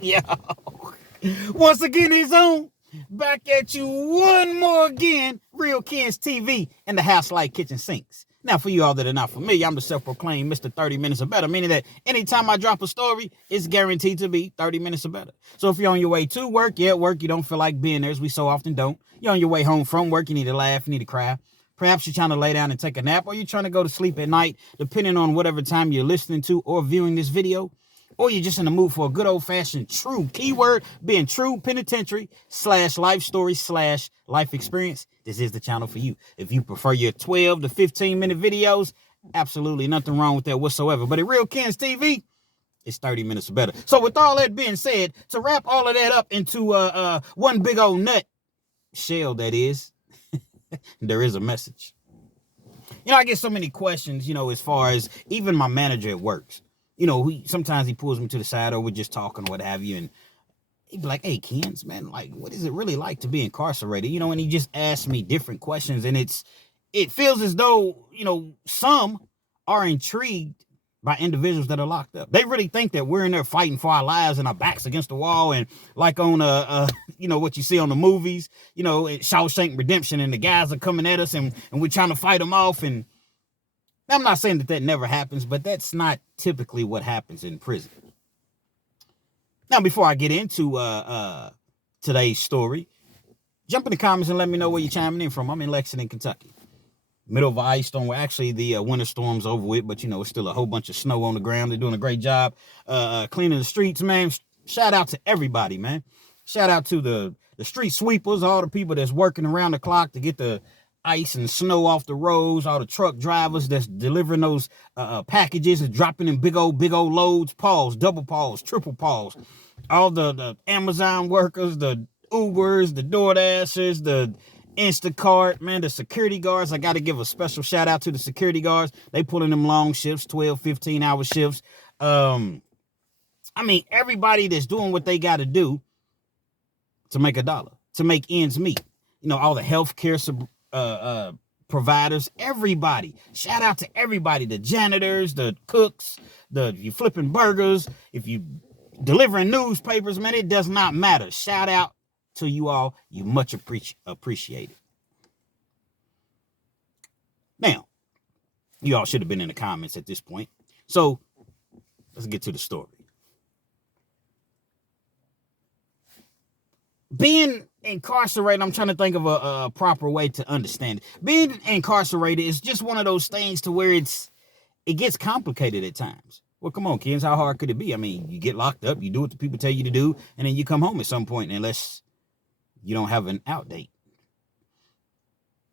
Yo. Once again, he's on. Back at you one more again. Real Ken's TV and the House Light Kitchen Sinks. Now, for you all that are not familiar, I'm the self-proclaimed Mr. 30 Minutes or Better, meaning that anytime I drop a story, it's guaranteed to be 30 minutes or better. So if you're on your way to work, at work, you don't feel like being there, as we so often don't. You're on your way home from work, you need to laugh, you need to cry. Perhaps you're trying to lay down and take a nap, or you're trying to go to sleep at night, depending on whatever time you're listening to or viewing this video. Or you're just in the mood for a good old-fashioned true, keyword being true, penitentiary / life story / life experience. This is the channel for you. If you prefer your 12 to 15-minute videos, absolutely nothing wrong with that whatsoever. But at Real Ken's TV, it's 30 minutes or better. So with all that being said, to wrap all of that up into one big old nut shell, that is, there is a message. I get so many questions, as far as even my manager at work. Sometimes he pulls me to the side, or we're just talking or what have you, and he'd be like, "Hey, Kens, man, like, what is it really like to be incarcerated?" And he just asks me different questions, and it feels as though, some are intrigued by individuals that are locked up. They really think that we're in there fighting for our lives and our backs against the wall, and like on what you see on the movies, Shawshank Redemption, and the guys are coming at us, and we're trying to fight them off. And I'm not saying that never happens, but that's not typically what happens in prison. Now, before I get into today's story, jump in the comments and let me know where you're chiming in from. I'm in Lexington, Kentucky. Middle of an ice storm. Well, actually, the winter storm's over with, but, it's still a whole bunch of snow on the ground. They're doing a great job cleaning the streets, man. Shout out to everybody, man. Shout out to the street sweepers, all the people that's working around the clock to get the ice and snow off the roads, all the truck drivers that's delivering those packages and dropping in big old loads, pause, double pause, triple pause, all the Amazon workers, the Ubers, the DoorDashers, the Instacart, man, the security guards. I got to give a special shout out to the security guards. They pulling them long shifts, 12, 15-hour shifts. Everybody that's doing what they got to do to make a dollar, to make ends meet. All the healthcare providers, everybody. Shout out to everybody, the janitors, the cooks, if you flipping burgers, if you delivering newspapers, man, it does not matter. Shout out to you all. You much appreciated. Now, you all should have been in the comments at this point. So let's get to the story. Being incarcerated, I'm trying to think of a proper way to understand it. Being incarcerated is just one of those things to where it gets complicated at times. Well, come on, kids, how hard could it be? You get locked up, you do what the people tell you to do, and then you come home at some point, unless you don't have an out date.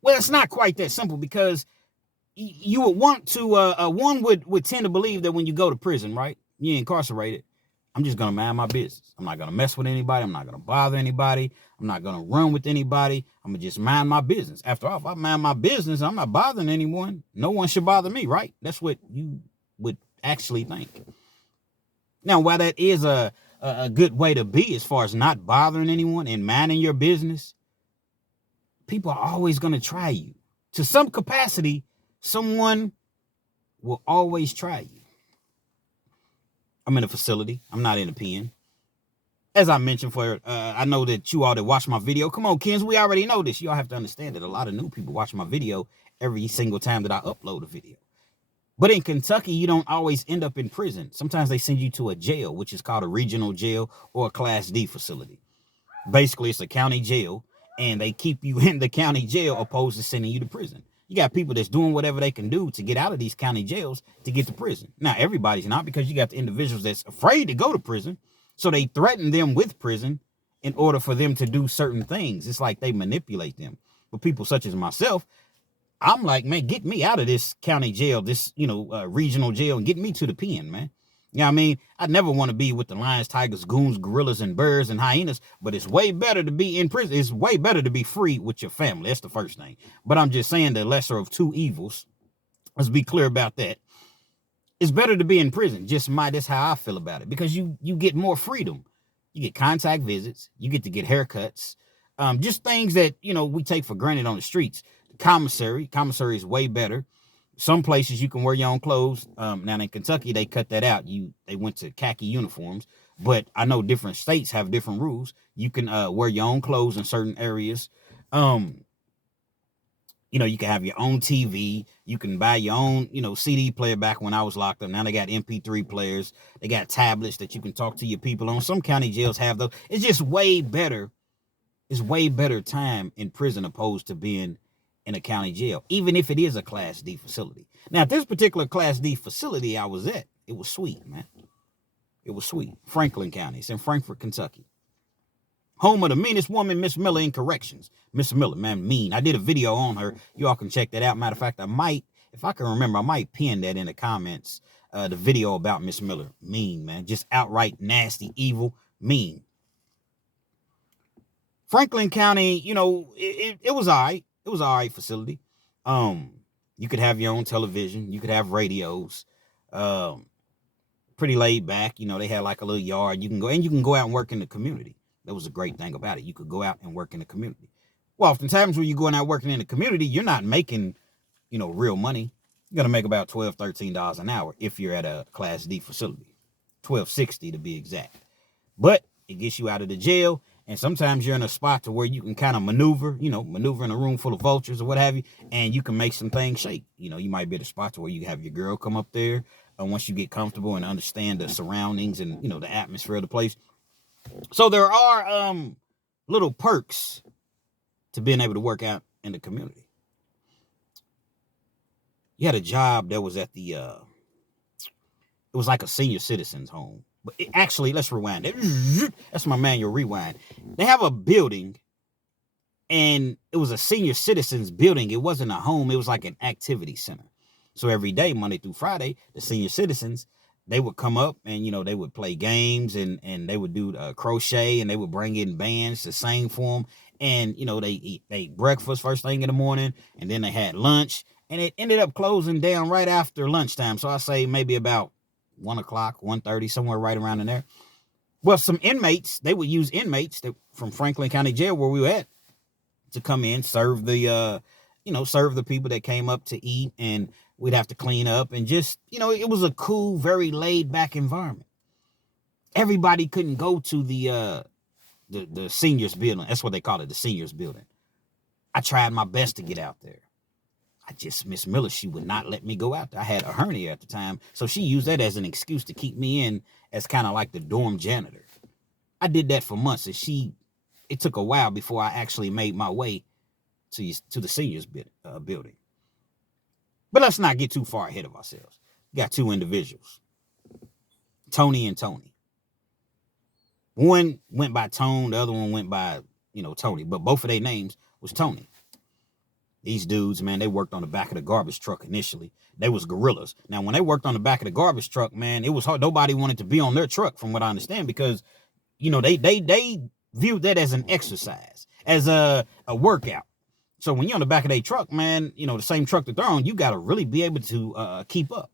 Well, it's not quite that simple, because you would want to, one would tend to believe that when you go to prison, right, you're incarcerated, I'm just going to mind my business. I'm not going to mess with anybody. I'm not going to bother anybody. I'm not going to run with anybody. I'm going to just mind my business. After all, if I mind my business, I'm not bothering anyone. No one should bother me, right? That's what you would actually think. Now, while that is a good way to be as far as not bothering anyone and minding your business, people are always going to try you. To some capacity, someone will always try you. I'm in a facility. I'm not in a pen. As I mentioned, I know that you all that watch my video, come on, Kens, we already know this. You all have to understand that a lot of new people watch my video every single time that I upload a video. But in Kentucky, you don't always end up in prison. Sometimes they send you to a jail, which is called a regional jail or a Class D facility. Basically, it's a county jail, and they keep you in the county jail opposed to sending you to prison. You got people that's doing whatever they can do to get out of these county jails to get to prison. Now, everybody's not, because you got the individuals that's afraid to go to prison. So they threaten them with prison in order for them to do certain things. It's like they manipulate them. But people such as myself, I'm like, man, get me out of this county jail, this, regional jail, and get me to the pen, man. You know what I mean? I never want to be with the lions, tigers, goons, gorillas, and bears and hyenas, but it's way better to be in prison. It's way better to be free with your family. That's the first thing. But I'm just saying the lesser of two evils. Let's be clear about that. It's better to be in prison. That's how I feel about it, because you get more freedom. You get contact visits. You get to get haircuts. Just things that, we take for granted on the streets. Commissary is way better. Some places you can wear your own clothes. Now in Kentucky, they cut that out. They went to khaki uniforms, but I know different states have different rules. You can wear your own clothes in certain areas. Um, you can have your own TV. You can buy your own, CD player. Back when I was locked up, now they got MP3 players. They got tablets that you can talk to your people on. Some county jails have those. It's just way better. It's way better time in prison opposed to being in a county jail, even if it is a Class D facility. Now, at this particular Class D facility I was at, it was sweet, man. It was sweet. Franklin County. It's in Frankfort, Kentucky. Home of the meanest woman, Miss Miller, in corrections. Miss Miller, man, mean. I did a video on her. You all can check that out. Matter of fact, I might, if I can remember, I might pin that in the comments. The video about Miss Miller. Mean, man. Just outright nasty, evil, mean. Franklin County, it was all right. It was all right facility. You could have your own television. You could have radios. Pretty laid back. They had like a little yard. You can go out and work in the community. That was a great thing about it. You could go out and work in the community. Well, oftentimes when you're going out working in the community, you're not making, real money. You're going to make about $12, $13 an hour if you're at a Class D facility. $12.60 to be exact. But it gets you out of the jail. And sometimes you're in a spot to where you can kind of maneuver in a room full of vultures or what have you, and you can make some things shake. You might be at a spot to where you have your girl come up there. And once you get comfortable and understand the surroundings and, the atmosphere of the place. So there are little perks to being able to work out in the community. You had a job that was at it was like a senior citizens home. But actually, let's rewind. That's my manual rewind. They have a building, and it was a senior citizens building. It wasn't a home. It was like an activity center. So every day, Monday through Friday, the senior citizens, they would come up and, they would play games and they would do crochet, and they would bring in bands to sing for them. And, they ate breakfast first thing in the morning, and then they had lunch, and it ended up closing down right after lunchtime. So I say maybe about 1 o'clock, 1:30, somewhere right around in there. Well, some inmates, they would use inmates from Franklin County Jail where we were at to come in, serve the people that came up to eat, and we'd have to clean up and just, it was a cool, very laid back environment. Everybody couldn't go to the seniors building. That's what they call it, the seniors building. I tried my best to get out there. Miss Miller, she would not let me go out there. I had a hernia at the time, so she used that as an excuse to keep me in as kind of like the dorm janitor. I did that for months, and it took a while before I actually made my way to the seniors building. But let's not get too far ahead of ourselves. We got two individuals, Tony and Tony. One went by Tone, the other one went by, Tony, but both of their names was Tony. These dudes, man, they worked on the back of the garbage truck initially. They was gorillas. Now, when they worked on the back of the garbage truck, man, it was hard. Nobody wanted to be on their truck, from what I understand, because, they viewed that as an exercise, as a workout. So when you're on the back of their truck, man, the same truck that they're on, you got to really be able to keep up.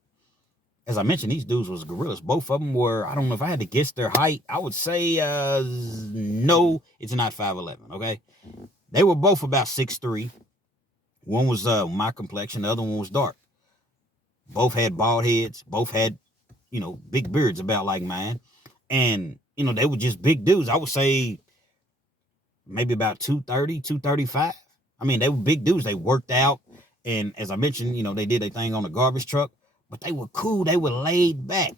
As I mentioned, these dudes was gorillas. Both of them were, I don't know if I had to guess their height. I would say, no, it's not 5'11", okay? They were both about 6'3". One was my complexion. The other one was dark. Both had bald heads. Both had, big beards about like mine. And, they were just big dudes. I would say maybe about 230, 235. I mean, they were big dudes. They worked out. And as I mentioned, they did their thing on the garbage truck. But they were cool. They were laid back.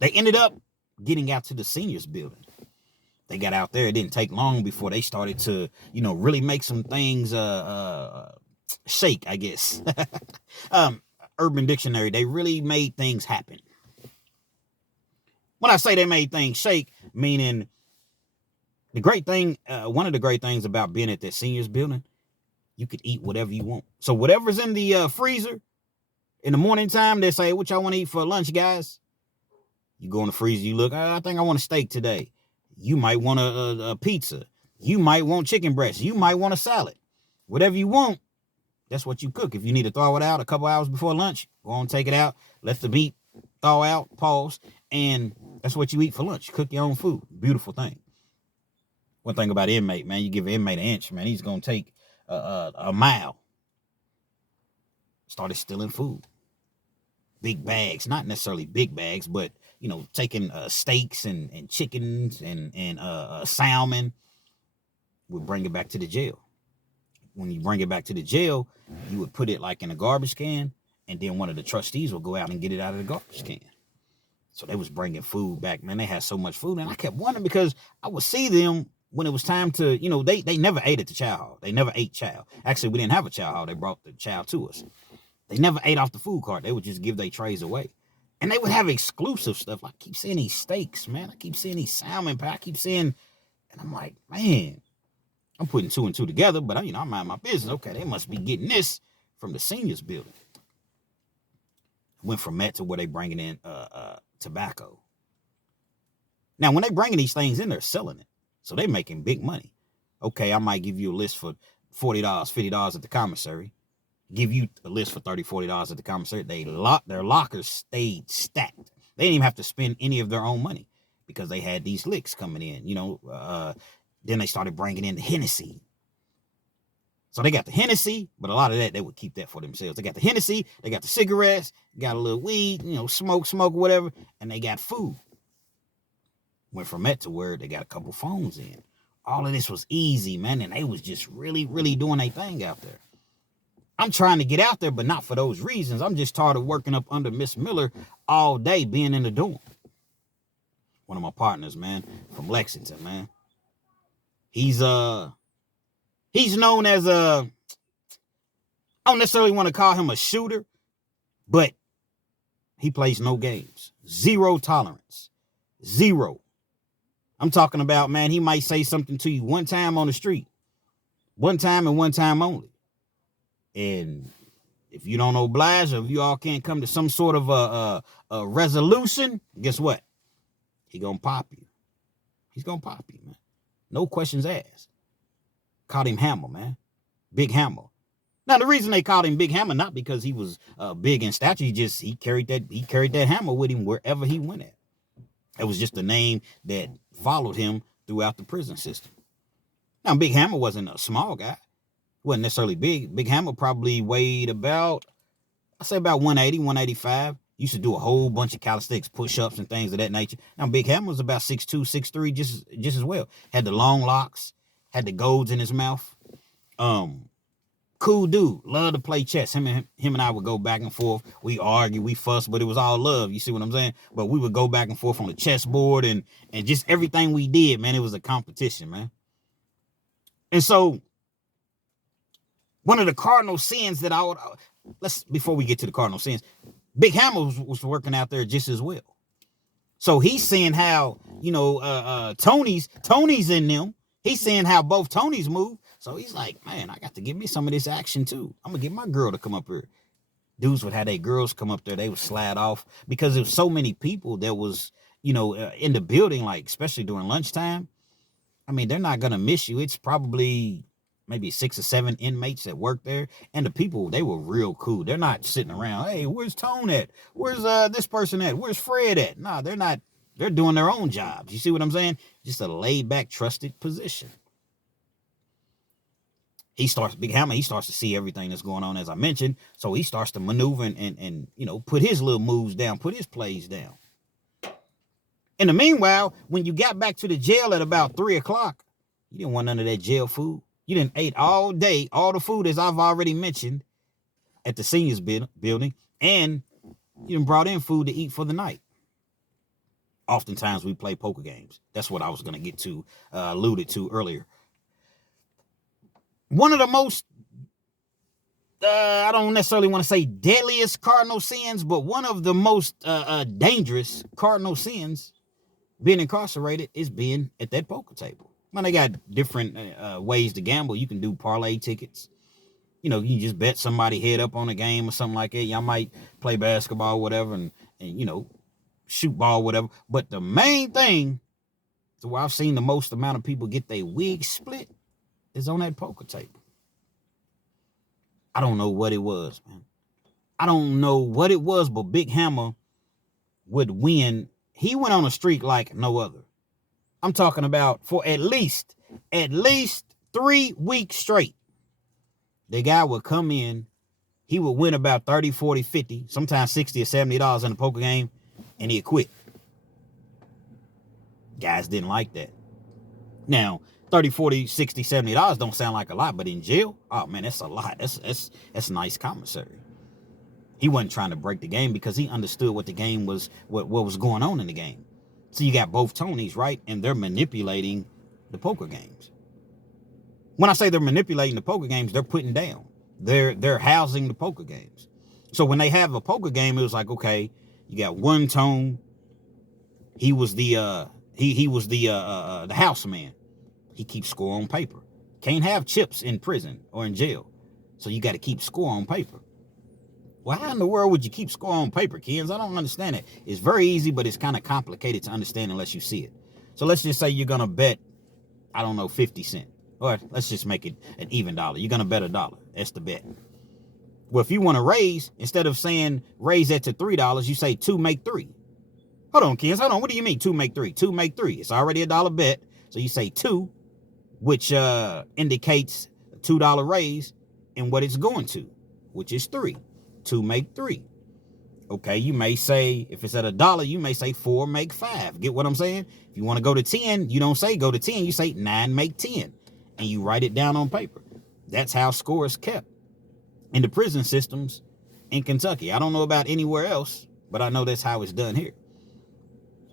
They ended up getting out to the seniors building. They got out there. It didn't take long before they started to, really make some things shake, I guess. Urban Dictionary, they really made things happen. When I say they made things shake, meaning the great thing, one of the great things about being at that seniors building, you could eat whatever you want. So whatever's in the freezer, in the morning time, they say, what y'all want to eat for lunch, guys? You go in the freezer, you look, I think I want a steak today. You might want a pizza. You might want chicken breast. You might want a salad. Whatever you want, that's what you cook. If you need to throw it out a couple hours before lunch, go on, take it out, let the meat thaw out, pause, and that's what you eat for lunch. Cook your own food. Beautiful thing. One thing about inmate, man, you give an inmate an inch, man, he's going to take a mile. started stealing food. Big bags, not necessarily big bags, but, taking steaks and chickens and salmon, would bring it back to the jail. When you bring it back to the jail, you would put it like in a garbage can, and then one of the trustees would go out and get it out of the garbage can. So they was bringing food back, man. They had so much food, and I kept wondering because I would see them when it was time to, they never ate at the chow hall. They never ate chow. Actually, we didn't have a chow hall. They brought the chow to us. They never ate off the food cart. They would just give their trays away. And they would have exclusive stuff. I keep seeing these steaks, man. I keep seeing these salmon pie. I keep seeing, and I'm like, man, I'm putting two and two together, but I mind my business. Okay, they must be getting this from the seniors building. Went from that to where they bringing in tobacco. Now, when they bringing these things in, they're selling it. So they making big money. Okay, I might give you a list for $40, $50 at the commissary. Give you a list for $30, $40 at the commissary. Their lockers stayed stacked. They didn't even have to spend any of their own money because they had these licks coming in, Then they started bringing in the Hennessy. So they got the Hennessy, but a lot of that, they would keep that for themselves. They got the Hennessy, they got the cigarettes, got a little weed, smoke, whatever, and they got food. Went from that to where they got a couple phones in. All of this was easy, man, and they was just really, really doing their thing out there. I'm trying to get out there, but not for those reasons. I'm just tired of working up under Miss Miller all day, being in the dorm. One of my partners, man, from Lexington, man. He's known as I don't necessarily want to call him a shooter, but he plays no games. Zero tolerance. Zero. I'm talking about, man, he might say something to you one time on the street. One time and one time only. And if you don't oblige, or if you all can't come to some sort of a resolution, guess what? He gonna pop you. He's gonna pop you, man. No questions asked. Called him Hammer, man. Big Hammer. Now, the reason they called him Big Hammer, not because he was big in stature, he carried that hammer with him wherever he went at. It was just a name that followed him throughout the prison system. Now, Big Hammer wasn't a small guy. Wasn't necessarily big. Big Hammer probably weighed about 180, 185. Used to do a whole bunch of calisthenics, push-ups, and things of that nature. Now, Big Hammer was about 6'2", 6'3", just as well. Had the long locks, had the golds in his mouth. Cool dude, loved to play chess. Him and I would go back and forth. We argue, we fuss, but it was all love. You see what I'm saying? But we would go back and forth on the chessboard and just everything we did, man, it was a competition, man. And so, one of the cardinal sins that before we get to the cardinal sins, Big Hammer was working out there just as well. So he's seeing how, Tony's in them. He's seeing how both Tonys move. So he's like, man, I got to give me some of this action too. I'm going to get my girl to come up here. Dudes would have their girls come up there. They would slide off because there's so many people that was, in the building, like, especially during lunchtime. I mean, they're not going to miss you. It's probably maybe 6 or 7 inmates that work there. And the people, they were real cool. They're not sitting around, hey, where's Tone at? Where's this person at? Where's Fred at? Nah, they're not. They're doing their own jobs. You see what I'm saying? Just a laid back, trusted position. Big Hammer, he starts to see everything that's going on, as I mentioned. So he starts to maneuver and put his little moves down, put his plays down. In the meanwhile, when you got back to the jail at about 3 o'clock, you didn't want none of that jail food. You didn't ate all day, all the food, as I've already mentioned, at the seniors building, and you done brought in food to eat for the night. Oftentimes we play poker games. That's what I was going to get to, alluded to earlier. One of the most, I don't necessarily want to say deadliest cardinal sins, but one of the most dangerous cardinal sins being incarcerated is being at that poker table. Man, they got different ways to gamble. You can do parlay tickets. You can just bet somebody head up on a game or something like that. Y'all might play basketball, whatever, and shoot ball, whatever. But the main thing to where I've seen the most amount of people get their wigs split is on that poker table. I don't know what it was, man. I don't know what it was, but Big Hammer would win. He went on a streak like no other. I'm talking about for at least 3 weeks straight. The guy would come in he would win about 30, 40, 50, sometimes 60 or $70 in a poker game, and he'd quit. Guys didn't like that. Now, 30, 40, 60, $70 don't sound like a lot, but in jail, oh man, that's a lot. That's nice commissary. He wasn't trying to break the game because he understood what the game was, what was going on in the game. So you got both Tonys, right? And they're manipulating the poker games. When I say they're manipulating the poker games, they're putting down. They're housing the poker games. So when they have a poker game, it was like, okay, you got one Tone. He was the house man. He keeps score on paper. Can't have chips in prison or in jail. So you got to keep score on paper. Well, how in the world would you keep score on paper, kids? I don't understand it. It's very easy, but it's kind of complicated to understand unless you see it. So let's just say you're going to bet, I don't know, 50 cents. Or let's just make it an even dollar. You're going to bet $1. That's the bet. Well, if you want to raise, instead of saying raise that to $3, you say 2 make 3. Hold on, kids. Hold on. What do you mean 2 make 3? 2 make 3. It's already $1 bet. So you say 2, which indicates a $2 raise and what it's going to, which is 3. 2 make 3. Okay, you may say, if it's at $1, you may say 4 make 5. Get what I'm saying? If you want to go to 10, you don't say go to 10. You say 9 make 10. And you write it down on paper. That's how score is kept in the prison systems in Kentucky. I don't know about anywhere else, but I know that's how it's done here.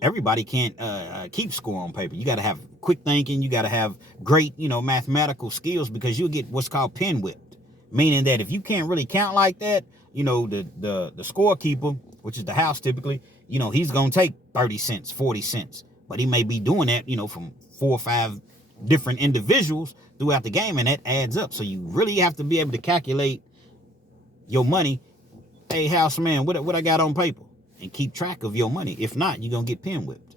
Everybody can't keep score on paper. You got to have quick thinking. You got to have great, mathematical skills, because you'll get what's called pin whipped. Meaning that if you can't really count like that, the scorekeeper, which is the house typically, he's going to take 30 cents, 40 cents. But he may be doing that, from 4 or 5 different individuals throughout the game, and that adds up. So you really have to be able to calculate your money. Hey, house man, what I got on paper? And keep track of your money. If not, you're going to get pin whipped.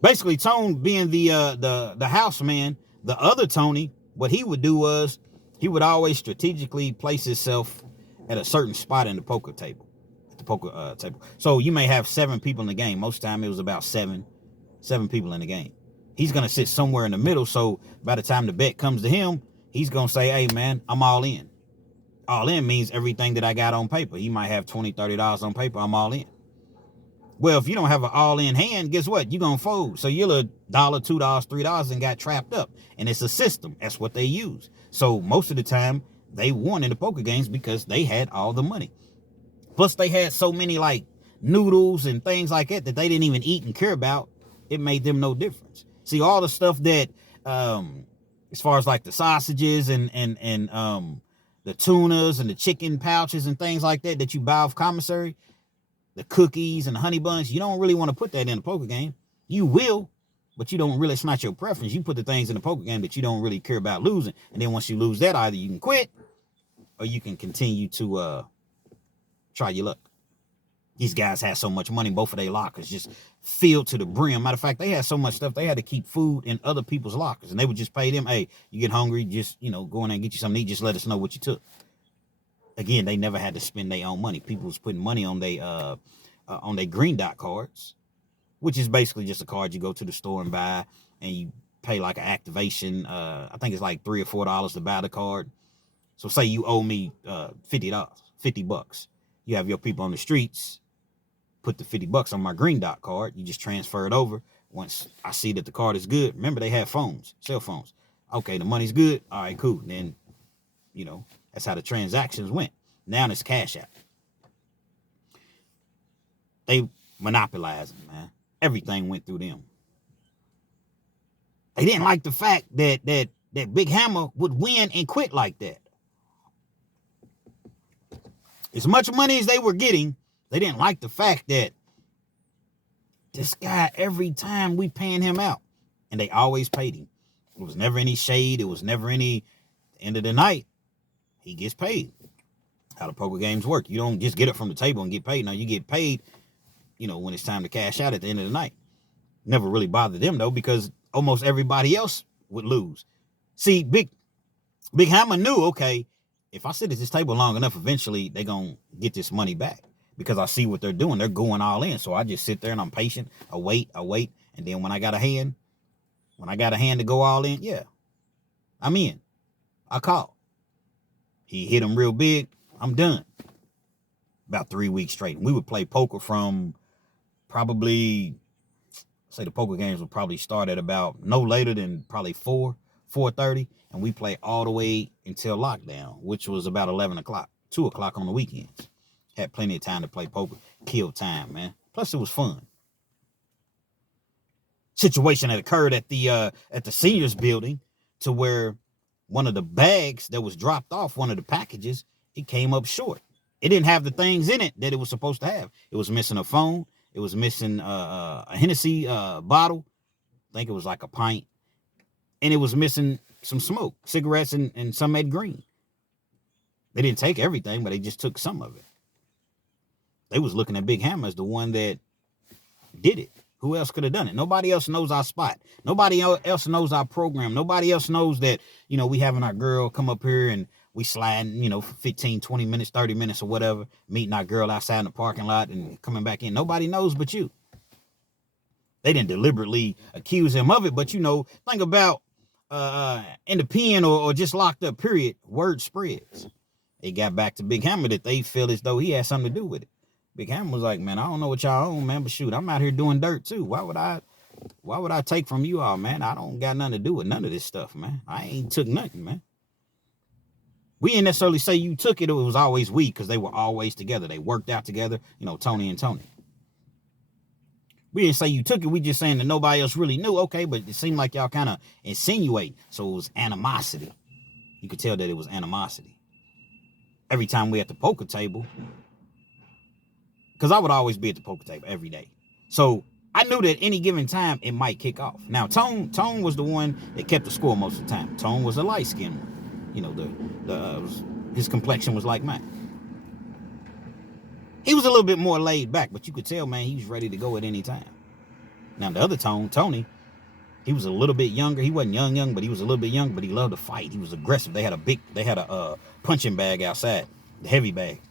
Basically, Tone being the house man, the other Tony, what he would do was he would always strategically place himself at a certain spot in the poker table. Table. So you may have 7 people in the game. Most of the time it was about 7 people in the game. He's going to sit somewhere in the middle. So by the time the bet comes to him, he's going to say, hey man, I'm all in. All in means everything that I got on paper. He might have $20, $30 on paper. I'm all in. Well, if you don't have an all-in hand, guess what? You're going to fold. So you're $1, $2, $3 and got trapped up. And it's a system. That's what they use. So most of the time, they won in the poker games because they had all the money. Plus, they had so many like noodles and things like that that they didn't even eat and care about. It made them no difference. See, all the stuff that, as far as like the sausages and the tunas and the chicken pouches and things like that you buy off commissary, the cookies and the honey buns, you don't really want to put that in a poker game. You will, but you don't really, it's not your preference. You put the things in the poker game that you don't really care about losing. And then once you lose that, either you can quit or you can continue to try your luck. These guys had so much money, both of their lockers just filled to the brim. Matter of fact, they had so much stuff, they had to keep food in other people's lockers. And they would just pay them, hey, you get hungry, just, go in there and get you something to eat, just let us know what you took. Again, they never had to spend their own money. People was putting money on their green dot cards, which is basically just a card you go to the store and buy, and you pay like an activation. I think it's like $3 or $4 to buy the card. So say you owe me $50. You have your people on the streets put the $50 on my green dot card. You just transfer it over. Once I see that the card is good, remember they have phones, cell phones. Okay, the money's good. All right, cool. Then, that's how the transactions went. Now it's Cash App. They monopolizing, man. Everything went through them. They didn't like the fact that Big Hammer would win and quit like that. As much money as they were getting, they didn't like the fact that this guy, every time we paying him out, and they always paid him. It was never any shade. It was never any, end of the night, he gets paid. How the poker games work. You don't just get it from the table and get paid. No, you get paid, when it's time to cash out at the end of the night. Never really bothered them, though, because almost everybody else would lose. See, Big Hammer knew, okay, if I sit at this table long enough, eventually they're going to get this money back, because I see what they're doing. They're going all in. So I just sit there and I'm patient. I wait. And then when I got a hand to go all in, yeah, I'm in. I call. He hit him real big. I'm done. About 3 weeks straight. And we would play poker from probably, say the poker games would probably start at about no later than probably 4:30. And we play all the way until lockdown, which was about 11 o'clock, 2 o'clock on the weekends. Had plenty of time to play poker. Killed time, man. Plus it was fun. Situation that occurred at the seniors building, to where one of the bags that was dropped off, one of the packages, it came up short. It didn't have the things in it that it was supposed to have. It was missing a phone. It was missing a Hennessy bottle. I think it was like a pint. And it was missing some smoke, cigarettes, and some Ed Green. They didn't take everything, but they just took some of it. They was looking at Big Hammer as the one that did it. Who else could have done it? Nobody else knows our spot. Nobody else knows our program. Nobody else knows that, we having our girl come up here and we sliding, for 15, 20 minutes, 30 minutes or whatever, meeting our girl outside in the parking lot and coming back in. Nobody knows but you. They didn't deliberately accuse him of it, but, think about in the pen or just locked up, period, word spreads. They got back to Big Hammer that they feel as though he had something to do with it. Big Hammer was like, man, I don't know what y'all own, man, but shoot, I'm out here doing dirt too. Why would I take from you all, man? I don't got nothing to do with none of this stuff, man. I ain't took nothing, man. We didn't necessarily say you took it. It was always we, because they were always together. They worked out together, Tony and Tony. We didn't say you took it. We just saying that nobody else really knew. Okay, but it seemed like y'all kind of insinuate. So it was animosity. You could tell that it was animosity. Every time we at the poker table, because I would always be at the poker table every day. So I knew that any given time it might kick off. Now, Tone was the one that kept the score most of the time. Tone was a light-skinned one. His complexion was like mine. He was a little bit more laid back, but you could tell, man, he was ready to go at any time. Now, the other Tony, he was a little bit younger. He wasn't young, but he was a little bit young, but he loved to fight. He was aggressive. They had a punching bag outside, the heavy bag.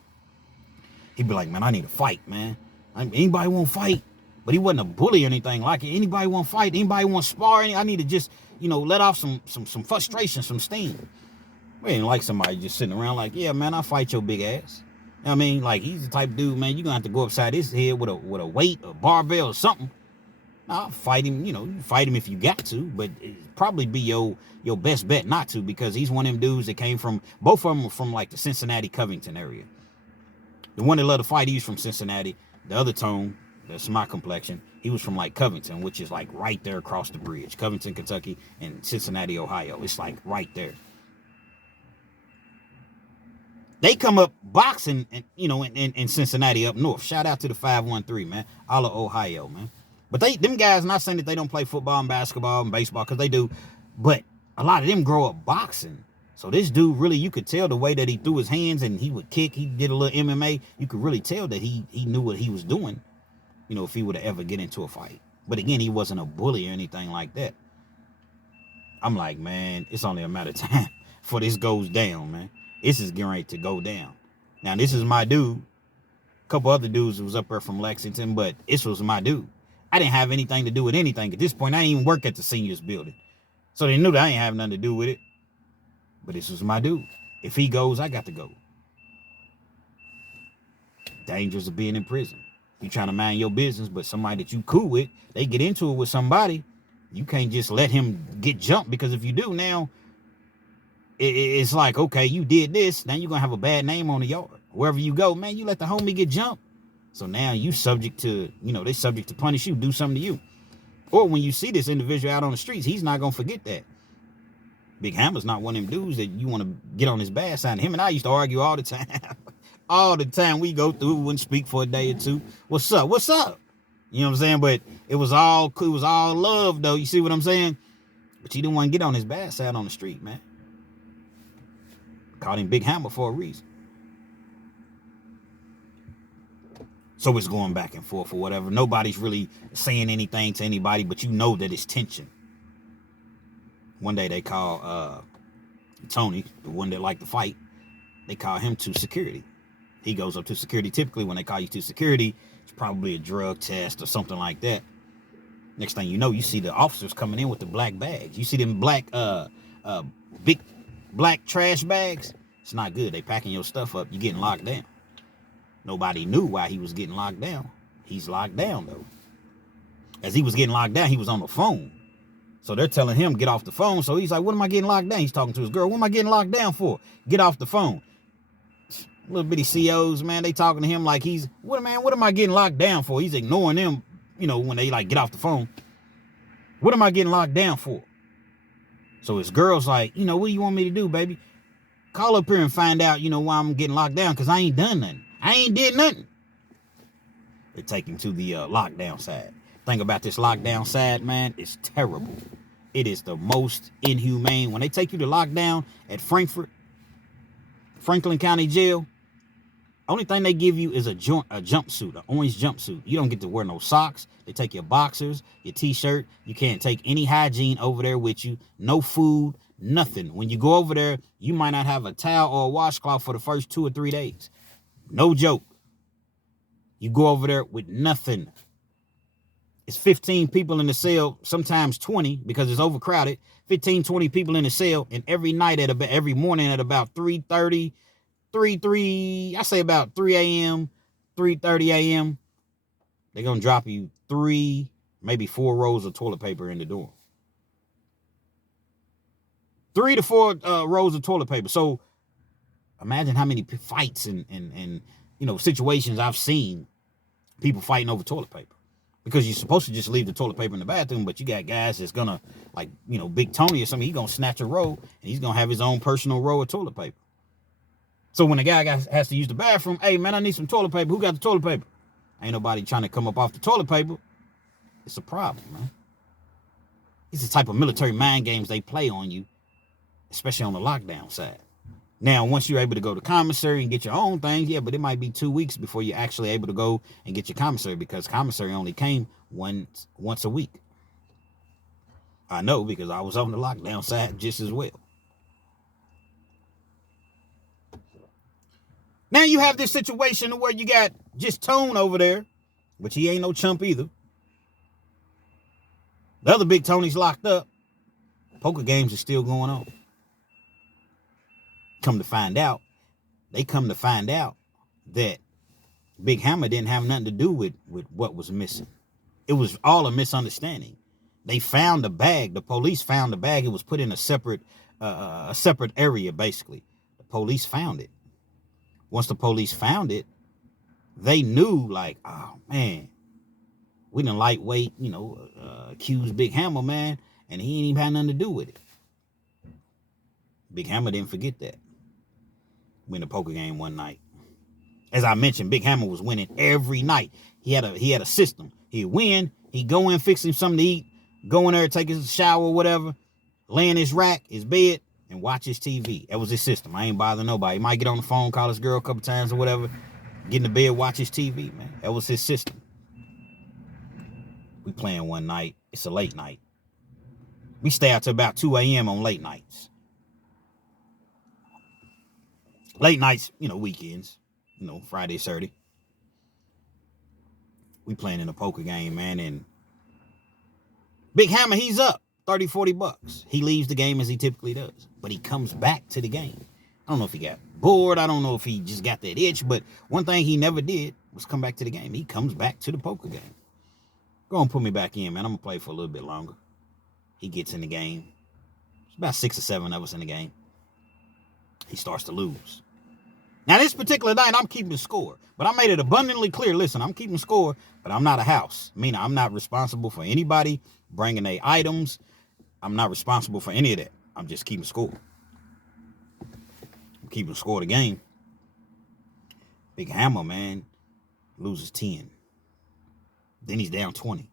He'd be like, man, I need to fight, man. Anybody want to fight? But he wasn't a bully or anything like it. Anybody want to fight? Anybody want to spar? I need to just, let off some frustration, some steam. We ain't like somebody just sitting around like, yeah, man, I'll fight your big ass. Like, he's the type of dude, man, you're going to have to go upside his head with a weight, a barbell or something. I'll fight him, you fight him if you got to, but it'd probably be your best bet not to, because he's one of them dudes that came from, both of them were from like the Cincinnati, Covington area. The one that loved to fight, he was from Cincinnati. The other Tone, that's my complexion, he was from like Covington, which is like right there across the bridge. Covington, Kentucky, and Cincinnati, Ohio. It's like right there. They come up boxing, in Cincinnati up north. Shout out to the 513, man. All of Ohio, man. But them guys, not saying that they don't play football and basketball and baseball, because they do, but a lot of them grow up boxing. So this dude really, you could tell the way that he threw his hands and he would kick, he did a little MMA. You could really tell that he knew what he was doing, if he would ever get into a fight. But again, he wasn't a bully or anything like that. I'm like, man, it's only a matter of time before this goes down, man. This is getting ready to go down. Now, this is my dude. A couple other dudes was up there from Lexington, but this was my dude. I didn't have anything to do with anything. At this point, I didn't even work at the seniors building. So they knew that I ain't have nothing to do with it. But this was my dude. If he goes, I got to go. Dangers of being in prison. You trying to mind your business, but somebody that you cool with, they get into it with somebody. You can't just let him get jumped, because if you do now, it's like, okay, you did this. Now you're going to have a bad name on the yard. Wherever you go, man, you let the homie get jumped. So now you subject to, they subject to punish you, do something to you. Or when you see this individual out on the streets, he's not going to forget that. Big Hammer's not one of them dudes that you want to get on his bad side. Him and I used to argue all the time. All the time. We go through, we wouldn't speak for a day or two. What's up? What's up? You know what I'm saying? But it was all love, though. You see what I'm saying? But you didn't want to get on his bad side on the street, man. Called him Big Hammer for a reason. So it's going back and forth or whatever. Nobody's really saying anything to anybody, but you know that it's tension. One day they call Tony, the one that liked to fight, they call him to security. He goes up to security. Typically when they call you to security, it's probably a drug test or something like that. Next thing you know, you see the officers coming in with the black bags. You see them black, big black trash bags. It's not good. They packing your stuff up. You getting locked down. Nobody knew why he was getting locked down. He's locked down, though. As he was getting locked down, he was on the phone. So they're telling him, get off the phone. So he's like, what am I getting locked down? He's talking to his girl. What am I getting locked down for? Get off the phone. Little bitty COs, man, they talking to him like he's, what am I getting locked down for? He's ignoring them, when they like get off the phone. What am I getting locked down for? So his girl's like, what do you want me to do, baby? Call up here and find out, why I'm getting locked down, because I ain't done nothing. I ain't did nothing. They take him to the lockdown side. Thing about this lockdown side, man, it's terrible. It is the most inhumane. When they take you to lockdown at Franklin County Jail, only thing they give you is a jumpsuit, an orange jumpsuit. You don't get to wear no socks. They take your boxers, your t-shirt. You can't take any hygiene over there with you. No food, nothing. When you go over there, you might not have a towel or a washcloth for the first 2 or 3 days. No joke. You go over there with nothing. It's 15 people in the cell, sometimes 20 because it's overcrowded. 15, 20 people in the cell, and every morning at about 3:30, about 3 a.m., 3:30 a.m., they're going to drop you 3, maybe 4 rolls of toilet paper in the dorm. 3 to 4 rolls of toilet paper. So imagine how many fights and situations I've seen people fighting over toilet paper. Because you're supposed to just leave the toilet paper in the bathroom, but you got guys that's gonna, like, Big Tony or something, he's gonna snatch a roll, and he's gonna have his own personal roll of toilet paper. So when a guy has to use the bathroom, hey, man, I need some toilet paper. Who got the toilet paper? Ain't nobody trying to come up off the toilet paper. It's a problem, man. It's the type of military mind games they play on you, especially on the lockdown side. Now, once you're able to go to commissary and get your own things, yeah, but it might be 2 weeks before you're actually able to go and get your commissary, because commissary only came once a week. I know, because I was on the lockdown side just as well. Now you have this situation where you got just Tone over there, which he ain't no chump either. The other Big Tony's locked up. Poker games are still going on. They come to find out that Big Hammer didn't have nothing to do with what was missing. It was all a misunderstanding. They found the bag. The police found the bag. It was put in a separate area, basically. The police found it. Once the police found it, they knew, like, oh, man, we done lightweight, accused Big Hammer, man, and he ain't even had nothing to do with it. Big Hammer didn't forget that. We in a poker game one night. As I mentioned, Big Hammer was winning every night. He had a system. He'd win, he'd go in, fix him something to eat, go in there, take his shower or whatever, lay in his rack, his bed, and watch his TV. That was his system. I ain't bothering nobody. He might get on the phone, call his girl a couple times or whatever, get in the bed, watch his TV, man. That was his system. We playing one night. It's a late night. We stay out to about 2 a.m. on late nights. Late nights, weekends, Friday, Saturday. We playing in a poker game, man, and Big Hammer, he's up $30-$40. He leaves the game as he typically does, but he comes back to the game. I don't know if he got bored. I don't know if he just got that itch, but one thing he never did was come back to the game. He comes back to the poker game. Go and put me back in, man. I'm going to play for a little bit longer. He gets in the game. There's about 6 or 7 of us in the game. He starts to lose. Now, this particular night, I'm keeping score. But I made it abundantly clear, listen, I'm keeping score, but I'm not a house. Meaning I'm not responsible for anybody bringing their items. I'm not responsible for any of that. I'm just keeping score. I'm keeping score of the game. Big Hammer, man, loses 10. Then he's down 20.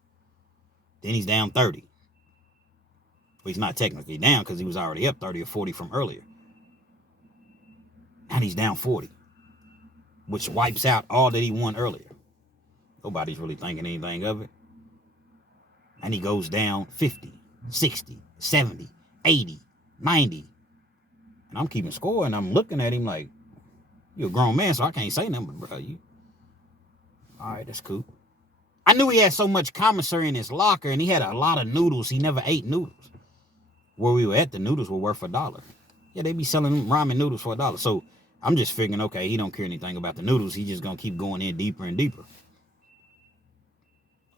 Then he's down 30. Well, he's not technically down because he was already up 30 or 40 from earlier. And he's down 40, which wipes out all that he won earlier. Nobody's really thinking anything of it. And he goes down 50, 60, 70, 80, 90. And I'm keeping score, and I'm looking at him like, you're a grown man, so I can't say nothing, but bro, you. All right, that's cool. I knew he had so much commissary in his locker, and he had a lot of noodles. He never ate noodles. Where we were at, the noodles were worth $1. Yeah, they be selling them ramen noodles for $1. So I'm just figuring, okay, he don't care anything about the noodles. He just gonna keep going in deeper and deeper.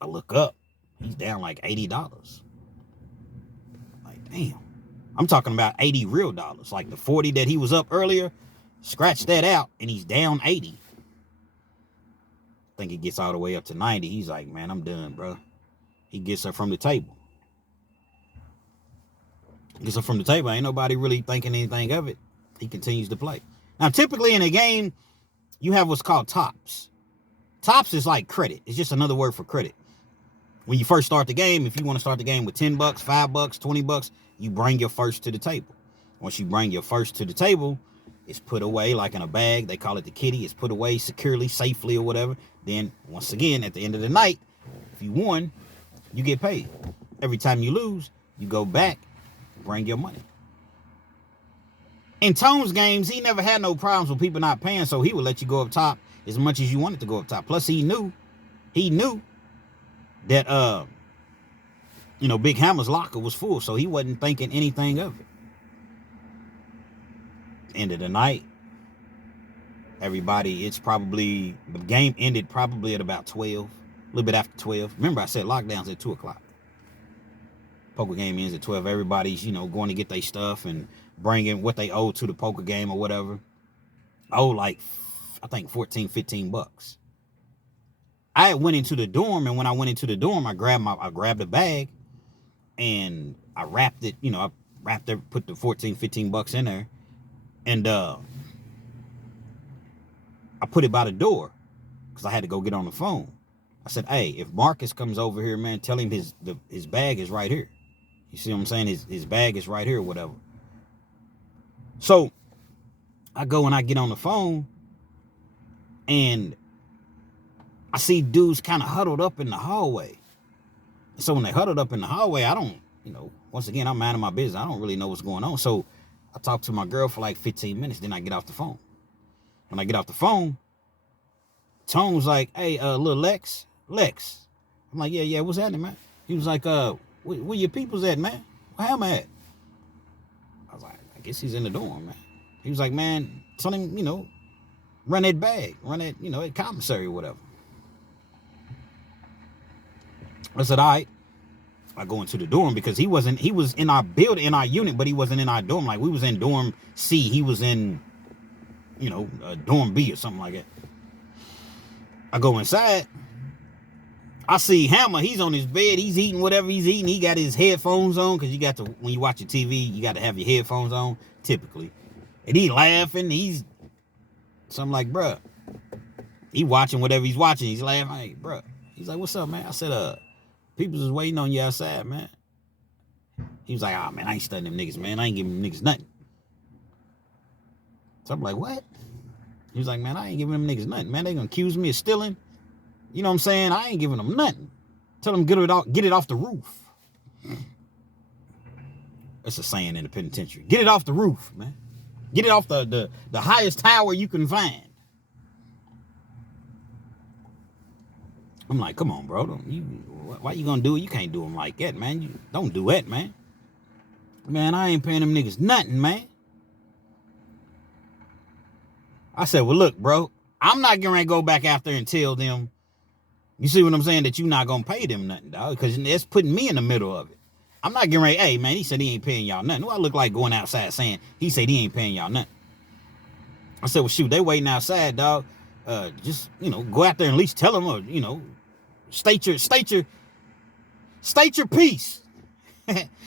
I look up, he's down like $80. Like, damn. I'm talking about 80 real dollars. Like the 40 that he was up earlier, scratch that out, and he's down 80. I think he gets all the way up to 90. He's like, man, I'm done, bro. He gets her from the table. Gets her from the table. Ain't nobody really thinking anything of it. He continues to play. Now, typically in a game, you have what's called tops. Tops is like credit. It's just another word for credit. When you first start the game, if you want to start the game with $10, $5, $20, you bring your first to the table. Once you bring your first to the table, it's put away like in a bag. They call it the kitty. It's put away securely, safely, or whatever. Then, once again, at the end of the night, if you won, you get paid. Every time you lose, you go back, bring your money. In Tone's games, he never had no problems with people not paying, so he would let you go up top as much as you wanted to go up top. Plus, he knew that, Big Hammer's locker was full, so he wasn't thinking anything of it. End of the night, the game ended probably at about 12, a little bit after 12. Remember, I said lockdown's at 2 o'clock. Poker game ends at 12. Everybody's, going to get their stuff and bringing what they owe to the poker game or whatever. I owe like, I think $14-15. I went into the dorm, and when I went into the dorm, I grabbed a bag, and I wrapped it. Put the $14-15 in there, and I put it by the door because I had to go get on the phone. I said, "Hey, if Marcus comes over here, man, tell him his bag is right here. You see what I'm saying? His bag is right here, or whatever." So I go and I get on the phone, and I see dudes kind of huddled up in the hallway. So when they huddled up in the hallway, I don't, once again, I'm minding my business. I don't really know what's going on. So I talk to my girl for like 15 minutes. Then I get off the phone. When I get off the phone, Tone was like, "Hey, little Lex. I'm like, yeah, what's happening, man?" He was like, where your people's at, man? Where am I at? I was like, I guess he's in the dorm, man. He was like, man, tell him, run that bag. Run that, at commissary or whatever. I said, all right. I go into the dorm because he was in our building, in our unit, but he wasn't in our dorm. Like, we was in dorm C. He was in, dorm B or something like that. I go inside. I see Hammer. He's on his bed. He's eating whatever he's eating. He got his headphones on because when you watch your TV, you got to have your headphones on, typically. And he laughing. So I'm like, bruh. He watching whatever he's watching. He's laughing. Hey, bruh. He's like, what's up, man? I said, people is waiting on you outside, man. He was like, man, I ain't studying them niggas, man. I ain't giving them niggas nothing. So I'm like, what? He was like, man, I ain't giving them niggas nothing, man. They gonna accuse me of stealing. You know what I'm saying? I ain't giving them nothing. Tell them get it off the roof. That's a saying in the penitentiary. Get it off the roof, man. Get it off the highest tower you can find. I'm like, come on, bro. Why you gonna do it? You can't do them like that, man. You don't do that, man. Man, I ain't paying them niggas nothing, man. I said, well, look, bro, I'm not gonna go back after and tell them, you see what I'm saying, that you not gonna pay them nothing, dog, because that's putting me in the middle of it. I'm not getting ready, hey, man, he said he ain't paying y'all nothing. What I look like going outside saying he said he ain't paying y'all nothing? I said, well, shoot, they waiting outside, dog. Just, go out there and at least tell them, or, state your piece.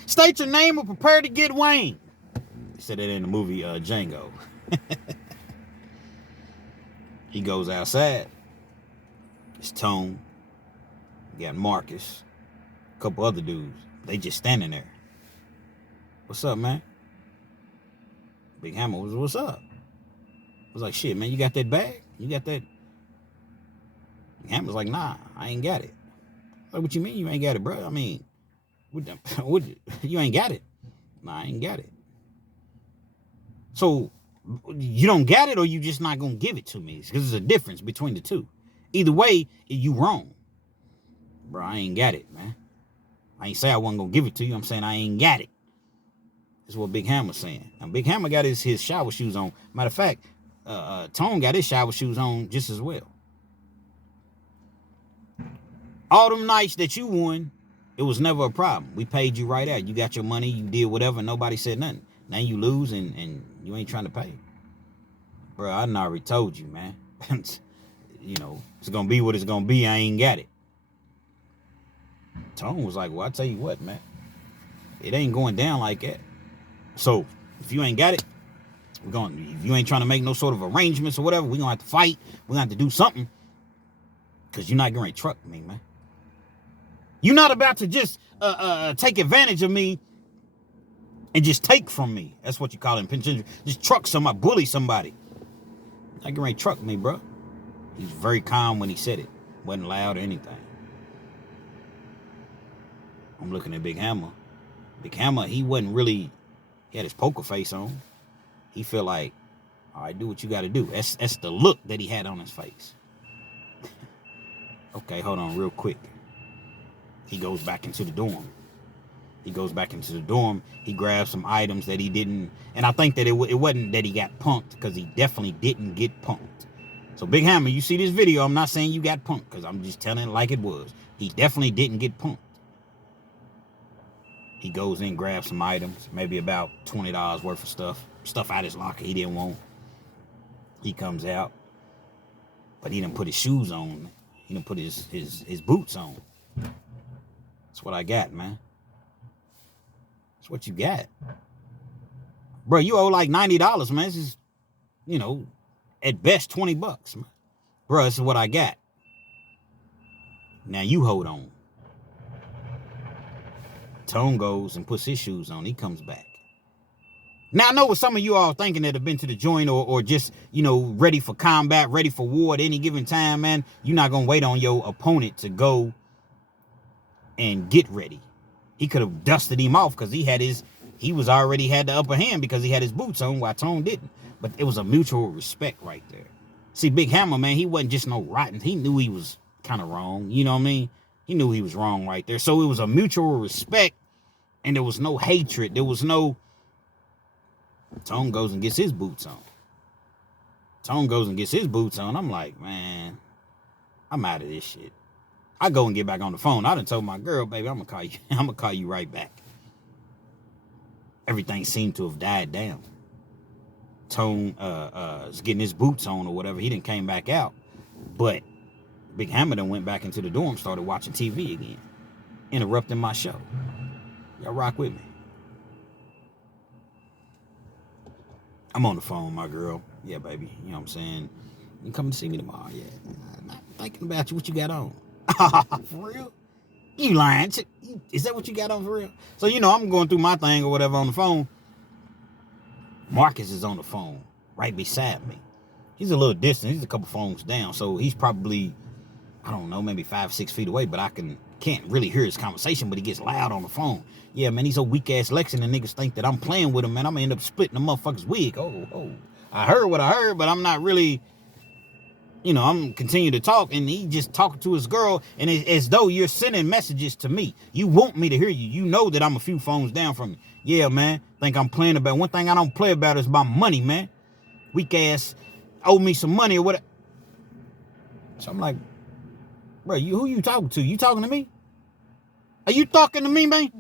State your name or prepare to get Wayne. They said that in the movie Django. He goes outside. It's Tone. You got Marcus. A couple other dudes. They just standing there. What's up, man? Big Hammer was, what's up? I was like, shit, man, you got that bag? You got that? Big Hammer's like, nah, I ain't got it. Like, what you mean you ain't got it, bro? I mean, what you ain't got it? Nah, I ain't got it. So, you don't got it, or you just not gonna give it to me? Because there's a difference between the two. Either way, you wrong. Bro, I ain't got it, man. I ain't say I wasn't gonna give it to you. I'm saying I ain't got it. This is what Big Hammer's saying. Now, Big Hammer got his shower shoes on. Matter of fact, Tone got his shower shoes on just as well. All them nights that you won, it was never a problem. We paid you right out. You got your money. You did whatever. Nobody said nothing. Now you lose and you ain't trying to pay. Bro, I done already told you, man. You know, it's going to be what it's going to be. I ain't got it. Tone was like, well, I tell you what, man. It ain't going down like that. So, if you ain't got it, if you ain't trying to make no sort of arrangements or whatever, we're going to have to fight. We're going to have to do something. Because you're not going to truck me, man. You're not about to just take advantage of me and just take from me. That's what you call it in penitentiary. Just truck somebody, bully somebody. Not going to truck me, bro. He's very calm when he said it. Wasn't loud or anything. I'm looking at Big Hammer. Big Hammer, he had his poker face on. He felt like, all right, do what you got to do. That's the look that he had on his face. Okay, hold on real quick. He goes back into the dorm. He grabs some items that he didn't. And I think that it wasn't that he got punked, because he definitely didn't get punked. So Big Hammer, you see this video, I'm not saying you got punked, because I'm just telling it like it was. He definitely didn't get punked. He goes in, grabs some items, maybe about $20 worth of stuff out his locker he didn't want. He comes out, but he didn't put his shoes on. He didn't put his boots on. That's what I got, man. That's what you got. Bro, you owe like $90, man. This is, at best $20, man. Bro, this is what I got. Now you hold on. Tone goes and puts his shoes on. He comes back. Now, I know what some of you all thinking that have been to the joint or just, ready for combat, ready for war at any given time, man. You're not going to wait on your opponent to go and get ready. He could have dusted him off because he was already had the upper hand because he had his boots on while Tone didn't. But it was a mutual respect right there. See, Big Hammer, man, he wasn't just no rotten. He knew he was kind of wrong. You know what I mean? He knew he was wrong right there. So it was a mutual respect, and there was no hatred. There was no... Tone goes and gets his boots on. I'm like, man, I'm out of this shit. I go and get back on the phone. I done told my girl, baby, I'm gonna call you. I'm gonna call you right back. Everything seemed to have died down. Tone is getting his boots on or whatever. He didn't came back out, but Big Hammer then went back into the dorm, started watching TV again, interrupting my show. Y'all rock with me. I'm on the phone, my girl. Yeah, baby. You know what I'm saying? You come to see me tomorrow? Yeah. I'm not thinking about you. What you got on? For real? You lying? Is that what you got on for real? So, I'm going through my thing or whatever on the phone. Marcus is on the phone right beside me. He's a little distant. He's a couple phones down. So he's probably, I don't know, maybe 5 or 6 feet away. But I can't really hear his conversation. But he gets loud on the phone. Yeah, man, he's a weak-ass Lexington. Niggas think that I'm playing with him, man. I'm going to end up splitting the motherfucker's wig. Oh. I heard what I heard, but I'm not really, I'm continuing to talk. And he just talking to his girl. And it's as though you're sending messages to me. You want me to hear you. You know that I'm a few phones down from you. Yeah, man. Think I'm playing about. One thing I don't play about is my money, man. Weak-ass owe me some money or whatever. So I'm like, bro, who you talking to? You talking to me? Are you talking to me, man?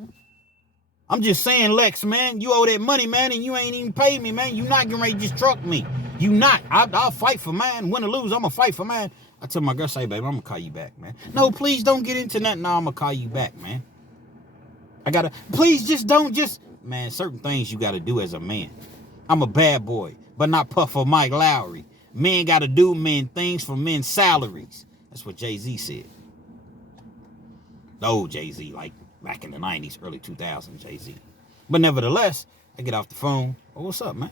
I'm just saying, Lex, man, you owe that money, man, and you ain't even paid me, man. You not getting ready to just truck me. You not. I'll fight for mine. Win or lose, I'm going to fight for mine. I tell my girl, say, baby, I'm going to call you back, man. No, please don't get into nothing. No, I'm going to call you back, man. Please man, certain things you got to do as a man. I'm a bad boy, but not Puffer Mike Lowry. Men got to do men things for men's salaries. That's what Jay-Z said. The old Jay-Z, like back in the 90s, early 2000s, Jay-Z. But nevertheless, I get off the phone. Oh, what's up, man?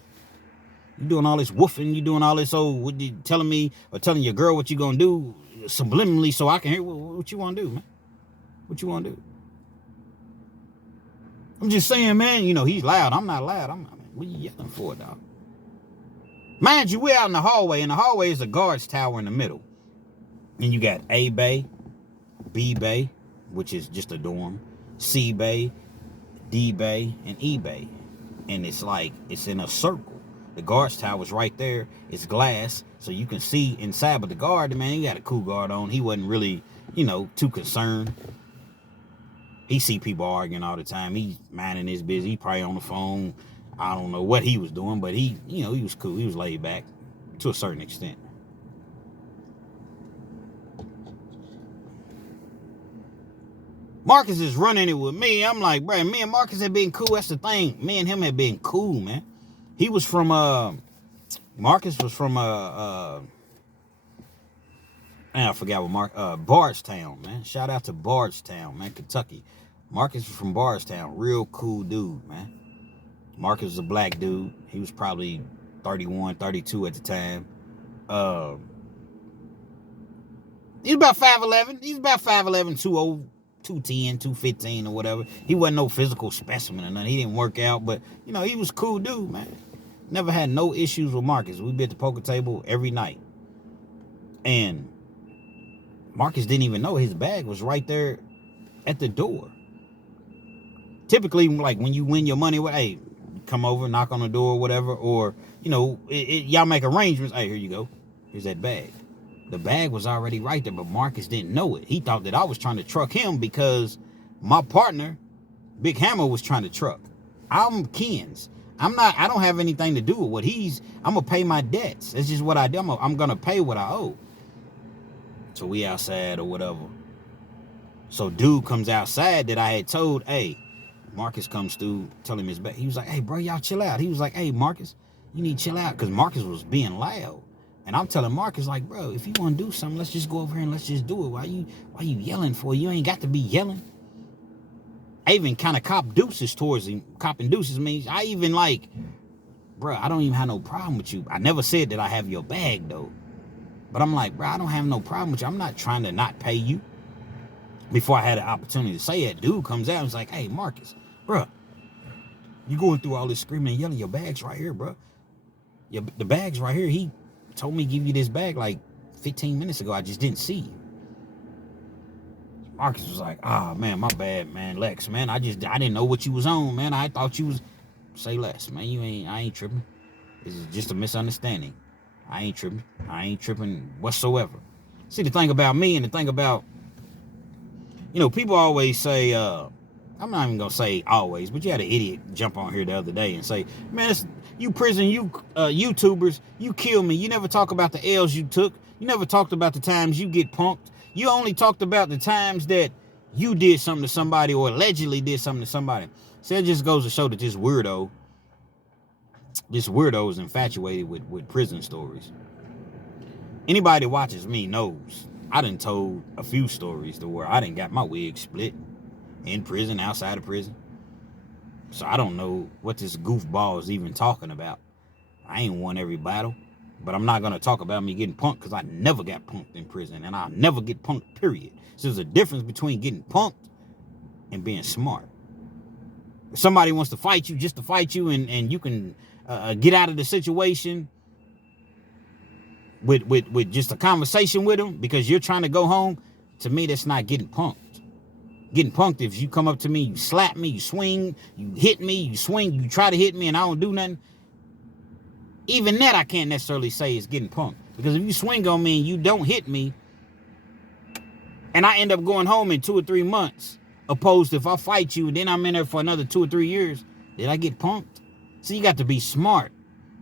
You doing all this woofing? You doing all this, what you telling me or telling your girl what you gonna do subliminally so I can hear what you want to do, man? What you want to do? I'm just saying, man, he's loud. I'm not loud. What are you yelling for, dog? Mind you, we're out in the hallway. In the hallway is a guard's tower in the middle. And you got A Bay, B Bay, which is just a dorm, C Bay, D Bay, and E Bay. and it's like it's in a circle. The guard's tower's right there. It's glass, so you can see inside. But the guard, man, he got a cool guard on. He wasn't really, too concerned. He see people arguing all the time. He's minding his business. He probably on the phone. I don't know what he was doing, but he was cool. He was laid back to a certain extent. Marcus is running it with me. I'm like, bro, me and Marcus have been cool. That's the thing. Me and him have been cool, man. He was from, Marcus was from, I forgot what Bardstown, man. Shout out to Bardstown, man, Kentucky. Marcus was from Bardstown. Real cool dude, man. Marcus was a black dude. He was probably 31, 32 at the time. He's about 5'11". He's about 5'11", 210, 215 or whatever. He wasn't no physical specimen or nothing. He didn't work out, but, he was a cool dude, man. Never had no issues with Marcus. We'd be at the poker table every night. And Marcus didn't even know his bag was right there at the door. Typically, like, when you win your money, hey, come over, knock on the door or whatever, or, y'all make arrangements. Hey, here you go. Here's that bag. The bag was already right there, but Marcus didn't know it. He thought that I was trying to truck him because my partner, Big Hammer, was trying to truck. I'm Ken's. I don't have anything to do with what I'm going to pay my debts. That's just what I do. I'm going to pay what I owe. So we outside or whatever. So dude comes outside that I had told, hey, Marcus comes through, tell him his back. He was like, hey, bro, y'all chill out. He was like, hey, Marcus, you need to chill out. Because Marcus was being loud. And I'm telling Marcus, like, bro, if you want to do something, let's just go over here and let's just do it. Why you yelling for? You ain't got to be yelling. I even kind of cop deuces towards him. Copping deuces means I even like, bro, I don't even have no problem with you. I never said that I have your bag, though. But I'm like, bro, I don't have no problem with you. I'm not trying to not pay you. Before I had an opportunity to say it, dude comes out and is like, hey, Marcus, bro, you going through all this screaming and yelling. Your bag's right here, bro. The bag's right here. He told me to give you this bag like 15 minutes ago. I just didn't see you. Marcus was like, man, my bad, man, Lex, man. I didn't know what you was on, man. I thought you was, say less, man. I ain't tripping. This is just a misunderstanding. I ain't tripping whatsoever. See, the thing about me and the thing about, people always say, I'm not even going to say always, but you had an idiot jump on here the other day and say, man, you prison, YouTubers, you kill me. You never talk about the L's you took. You never talked about the times you get punked. You only talked about the times that you did something to somebody or allegedly did something to somebody. So it just goes to show that this weirdo is infatuated with prison stories. Anybody that watches me knows I done told a few stories to where I done got my wig split in prison, outside of prison. So I don't know what this goofball is even talking about. I ain't won every battle, but I'm not going to talk about me getting punked because I never got punked in prison, and I'll never get punked, period. So there's a difference between getting punked and being smart. If somebody wants to fight you just to fight you and you can get out of the situation with just a conversation with them because you're trying to go home, to me, that's not getting punked. Getting punked if you come up to me, you slap me, you swing, you hit me, you swing, you try to hit me and I don't do nothing. Even that I can't necessarily say is getting punked. Because if you swing on me and you don't hit me, and I end up going home in 2 or 3 months, opposed to if I fight you and then I'm in there for another 2 or 3 years, did I get punked? So you got to be smart.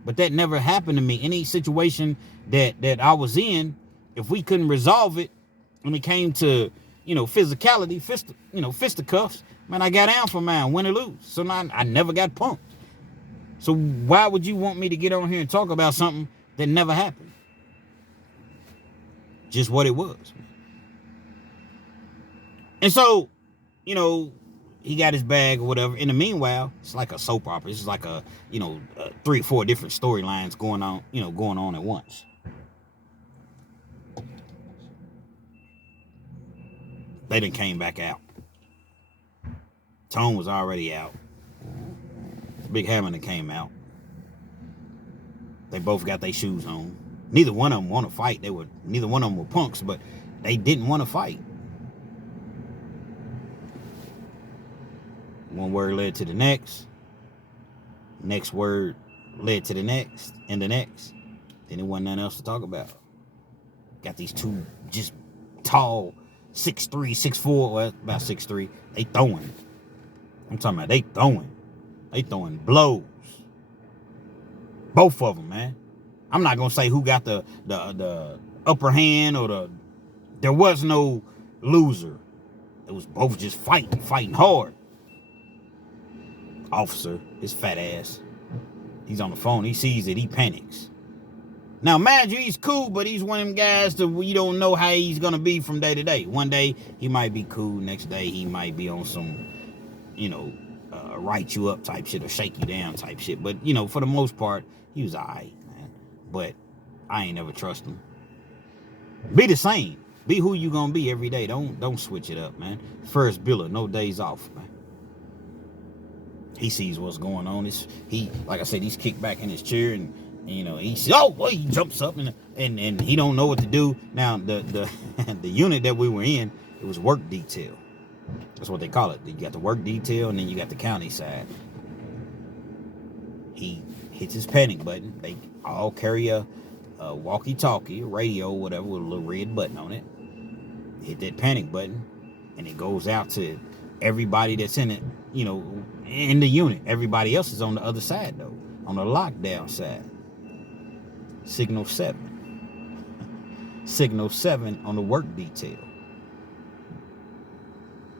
But that never happened to me. Any situation that I was in, if we couldn't resolve it when it came to, physicality, fisticuffs, man, I got down for mine, win or lose. So now I never got punked. So why would you want me to get on here and talk about something that never happened? Just what it was. And so, he got his bag or whatever. In the meanwhile, it's like a soap opera. It's like a 3 or 4 different storylines going on at once. They done came back out. Tone was already out. Big Hammer came out. They both got their shoes on. Neither one of them want to fight. Neither one of them were punks, but they didn't want to fight. One word led to the next. Next word led to the next, and the next. Then there wasn't nothing else to talk about. Got these two just tall, 6'3", 6'4", well, about 6'3". They throwing. I'm talking about they throwing. They throwing blows. Both of them, man. I'm not gonna say who got the upper hand or there was no loser. It was both just fighting hard. Officer, his fat ass. He's on the phone. He sees it. He panics. Now, mind you, he's cool, but he's one of them guys that you don't know how he's gonna be from day to day. One day he might be cool. Next day he might be on some, write you up type shit or shake you down type shit. But for the most part, he was alright, man. But I ain't never trust him. Be the same. Be who you gonna be every day. Don't switch it up, man. First biller, no days off, man. He sees what's going on. Like I said, he's kicked back in his chair and he says, he jumps up and he don't know what to do. Now the the unit that we were in, it was work detail. That's what they call it. You got the work detail and then you got the county side. He hits his panic button. They all carry a walkie-talkie, a radio, whatever, with a little red button on it. Hit that panic button, and it goes out to everybody that's in it, in the unit. Everybody else is on the other side, though, on the lockdown side. Signal 7. Signal 7 on the work detail.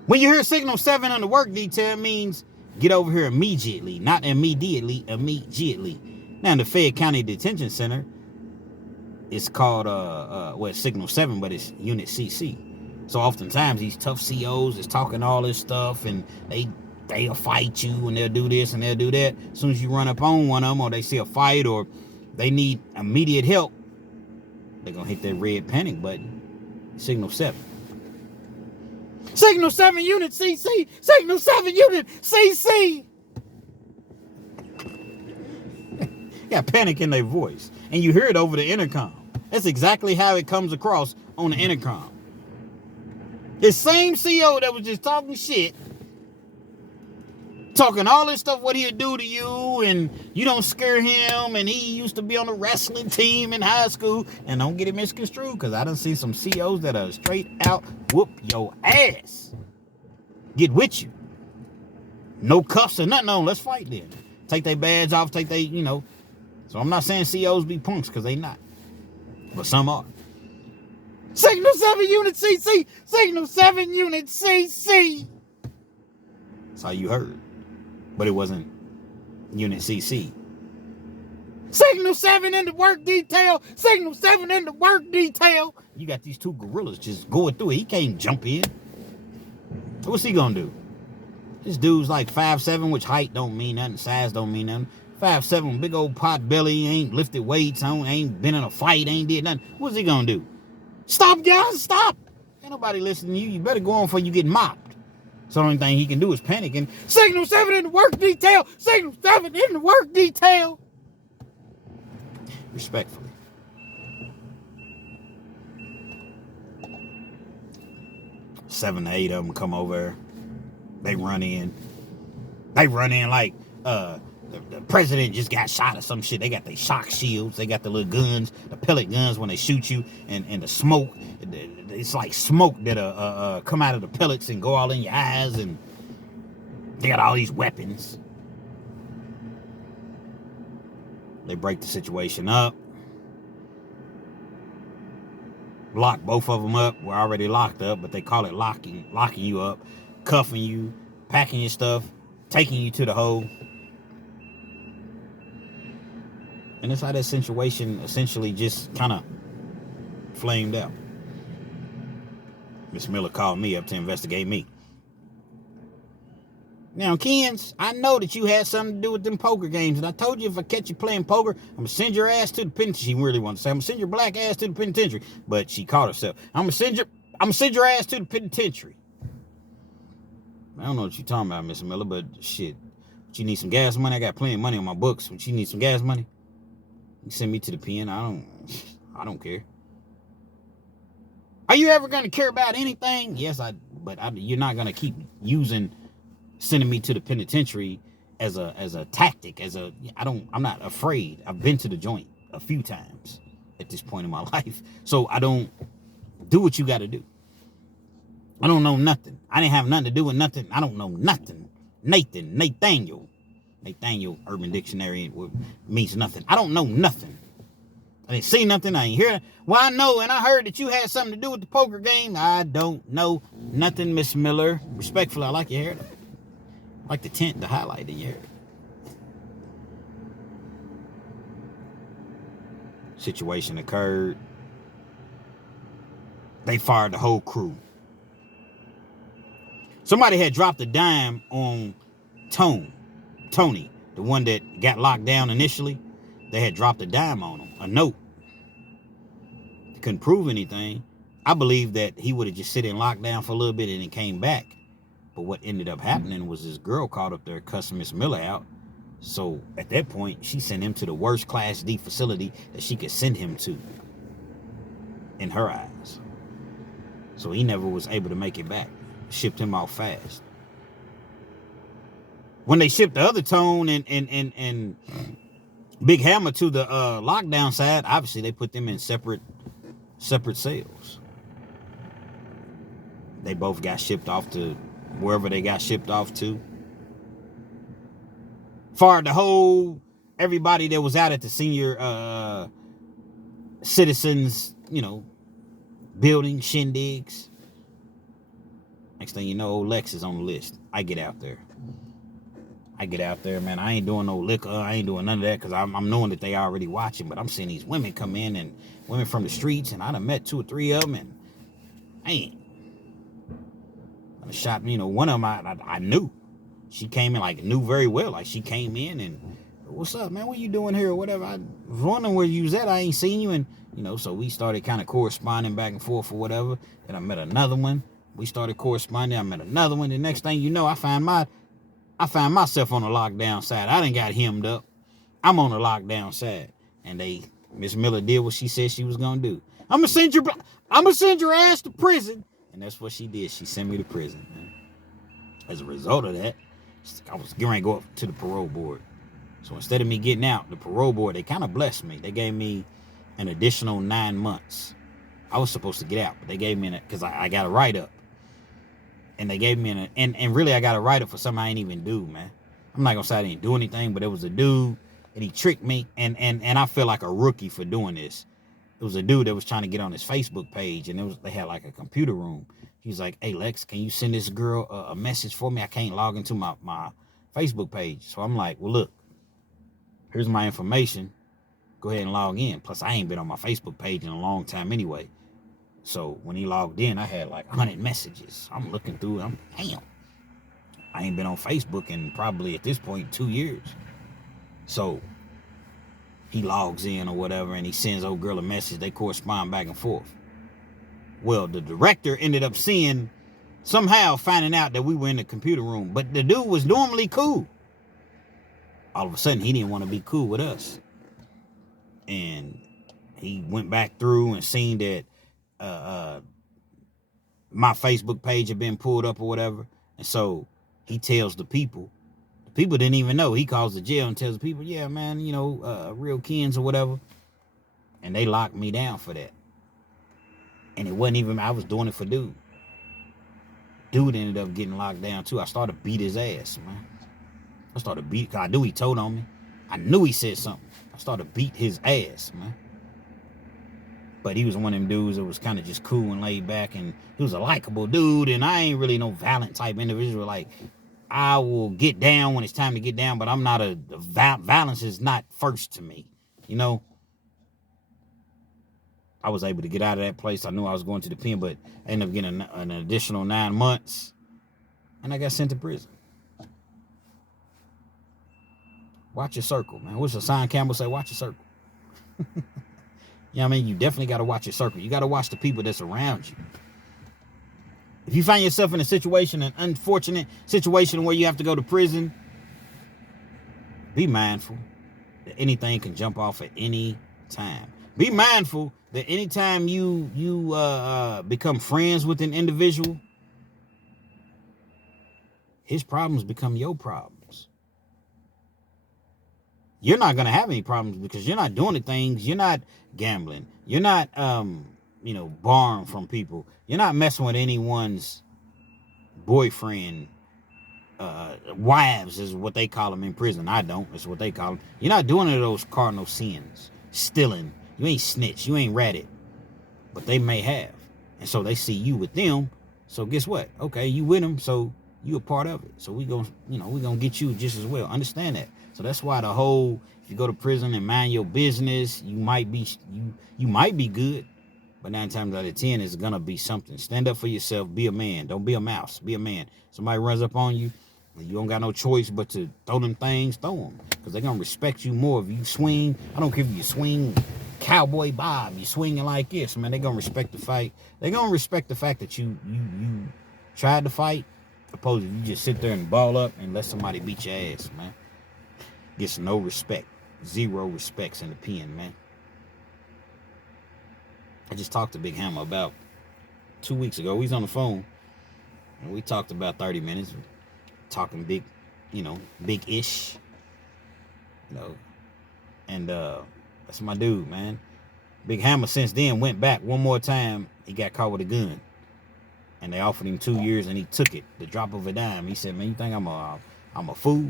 When you hear Signal 7 on the work detail, it means get over here immediately. Not immediately, immediately. Now, in the Fayette County Detention Center, it's called, it's Signal 7, but it's Unit CC. So oftentimes these tough COs is talking all this stuff, and they'll fight you, and they'll do this, and they'll do that. As soon as you run up on one of them, or they see a fight, or they need immediate help, they're going to hit that red panic button. Signal 7. Signal 7 Unit CC! Signal 7 Unit CC! Got panic in their voice. And you hear it over the intercom. That's exactly how it comes across on the intercom. The same CO that was just talking shit, talking all this stuff, what he'll do to you, and you don't scare him, and he used to be on the wrestling team in high school. And don't get it misconstrued, because I done seen some COs that are straight out whoop your ass. Get with you. No cuffs or nothing on. Let's fight then. Take their badge off, take their, So I'm not saying COs be punks, because they not. But some are. Signal 7 Unit CC! Signal 7 Unit CC! That's how you heard. But it wasn't Unit CC. Signal 7 in the work detail! Signal 7 in the work detail! You got these two gorillas just going through it. He can't jump in. What's he gonna do? This dude's like 5'7", which height don't mean nothing, size don't mean nothing. 5'7", big old pot belly, ain't lifted weights, ain't been in a fight, ain't did nothing. What's he gonna do? Stop, guys, stop! Ain't nobody listening to you. You better go on before you get mopped. So the only thing he can do is panic and Signal 7 in the work detail! Signal 7 in the work detail! Respectfully. Seven to eight of them come over. They run in. They run in like the president just got shot or some shit. They got their shock shields. They got the little guns, the pellet guns when they shoot you, and the smoke. It's like smoke that come out of the pellets and go all in your eyes, and they got all these weapons. They break the situation up. Lock both of them up. We're already locked up, but they call it locking you up, cuffing you, packing your stuff, taking you to the hole. And that's how that situation essentially just kind of flamed out. Miss Miller called me up to investigate me. Now, Kens, I know that you had something to do with them poker games, and I told you if I catch you playing poker, I'm going to send your ass to the penitentiary. She really wanted to say, I'm going to send your black ass to the penitentiary. But she caught herself. I'm going to send your ass to the penitentiary. I don't know what you're talking about, Miss Miller, but shit. But you need some gas money? I got plenty of money on my books. But you need some gas money? You send me to the pen. I don't care. Are you ever going to care about anything? Yes, but you're not going to keep sending me to the penitentiary as a tactic, I'm not afraid. I've been to the joint a few times at this point in my life. So I don't do what you got to do. I don't know nothing. I didn't have nothing to do with nothing. I don't know nothing. Nathaniel, Urban Dictionary means nothing. I don't know nothing. I didn't see nothing. I ain't hear. Well, I know, and I heard that you had something to do with the poker game. I don't know nothing, Miss Miller. Respectfully, I like your hair. I like the tint, the highlight in your hair. Situation occurred. They fired the whole crew. Somebody had dropped a dime on Tony, the one that got locked down initially. They had dropped a dime on him, a note. They couldn't prove anything. I believe that he would have just sit in lockdown for a little bit and then came back. But what ended up happening was this girl called up there cussing Miss Miller out. So at that point, she sent him to the worst Class D facility that she could send him to, in her eyes. So he never was able to make it back. Shipped him off fast. When they shipped the other Tone and Big Hammer to the lockdown side, obviously they put them in separate cells. They both got shipped off to wherever they got shipped off to. Fired the whole everybody that was out at the senior citizens, building shindigs. Next thing you know, old Lex is on the list. I get out there, man. I ain't doing no liquor. I ain't doing none of that because I'm knowing that they already watching. But I'm seeing these women come in and women from the streets, and I done met 2 or 3 of them, and I shot. One of them I knew. She came in knew very well. Like she came in and, what's up, man? What you doing here or whatever? I was wondering where you was at. I ain't seen you, and so we started kind of corresponding back and forth or whatever. And I met another one. We started corresponding. I met another one. The next thing you know, I find myself on the lockdown side. I done got hemmed up. I'm on the lockdown side. And Miss Miller did what she said she was gonna do. I'm gonna send your ass to prison. And that's what she did. She sent me to prison, man. As a result of that, I was getting ready to go up to the parole board. So instead of me getting out, the parole board, they kind of blessed me. They gave me an additional 9 months. I was supposed to get out, but they gave me because I got a write-up. And they gave me and really I got a write-up for something I ain't even do, man. I'm not gonna say I didn't do anything, but it was a dude and he tricked me, and I feel like a rookie for doing this. It was a dude that was trying to get on his Facebook page, and they had a computer room. He was like, "Hey Lex, can you send this girl a message for me? I can't log into my Facebook page." So I'm like, "Well, look, here's my information. Go ahead and log in." Plus, I ain't been on my Facebook page in a long time anyway. So when he logged in, I had 100 messages. I'm looking through it. Damn. I ain't been on Facebook in probably at this point 2 years. So he logs in or whatever, and he sends old girl a message. They correspond back and forth. Well, the director ended up somehow finding out that we were in the computer room. But the dude was normally cool. All of a sudden, he didn't want to be cool with us. And he went back through and seen that my Facebook page had been pulled up or whatever. And so he tells the people. The people didn't even know. He calls the jail and tells the people, "Yeah, man, real Kens or whatever." And they locked me down for that. And it wasn't even, I was doing it for dude. Dude ended up getting locked down too. I started to beat his ass, man. Because I knew he told on me. I knew he said something. I started to beat his ass, man. But he was one of them dudes that was kind of just cool and laid back, and he was a likable dude, and I ain't really no violent type individual. I will get down when it's time to get down, but I'm not violence is not first to me, I was able to get out of that place. I knew I was going to the pen, but I ended up getting an additional 9 months, and I got sent to prison. Watch your circle, man. What's Hassan Campbell say? Watch your circle. You definitely got to watch your circle. You got to watch the people that's around you. If you find yourself in an unfortunate situation where you have to go to prison, be mindful that anything can jump off at any time. Be mindful that anytime you become friends with an individual, his problems become your problems. you're not going to have any problems because you're not doing the things. You're not gambling. You're not, borrowing from people. You're not messing with anyone's boyfriend, wives is what they call them in prison. I don't. It's what they call them. You're not doing any of those cardinal sins. Stealing. You ain't snitch. You ain't ratted. But they may have. And so they see you with them. So guess what? Okay, you with them, so you a part of it. So we gonna get you just as well. Understand that. So that's why the whole, if you go to prison and mind your business, you might be good, but 9 times out of 10 it's gonna be something. Stand up for yourself. Be a man. Don't be a mouse. Be a man. Somebody runs up on you, you don't got no choice but to throw them things. Throw them, because they're gonna respect you more if you swing. I don't care if you swing Cowboy Bob, you swinging like this, man. They're gonna respect the fight. They're gonna respect the fact that you tried to fight, opposed to you just sit there and ball up and let somebody beat your ass, man. Gets no respect. 0 respects in the pen, man. I just talked to Big Hammer about 2 weeks ago. He's on the phone, and we talked about 30 minutes, talking big-ish, and that's my dude, man. Big Hammer since then went back one more time. He got caught with a gun, and they offered him 2 years, and he took it, the drop of a dime. He said, "Man, you think I'm a fool?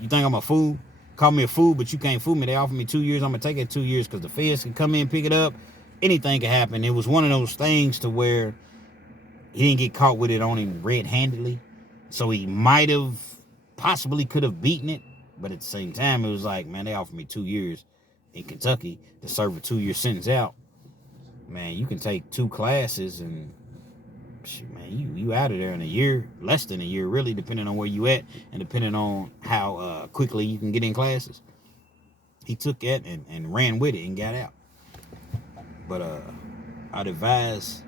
You think I'm a fool? Call me a fool, but you can't fool me. They offered me 2 years. I'm gonna take it 2 years because the feds can come in, pick it up. Anything can happen." It was one of those things to where he didn't get caught with it on him red-handedly, so he might have possibly could have beaten it. But at the same time, it was like, man, they offered me 2 years in Kentucky to serve a 2-year sentence out. Man, you can take 2 classes and, man, you out of there in a year, less than a year, really, depending on where you at and depending on how quickly you can get in classes. He took that and ran with it and got out. But I'd advise,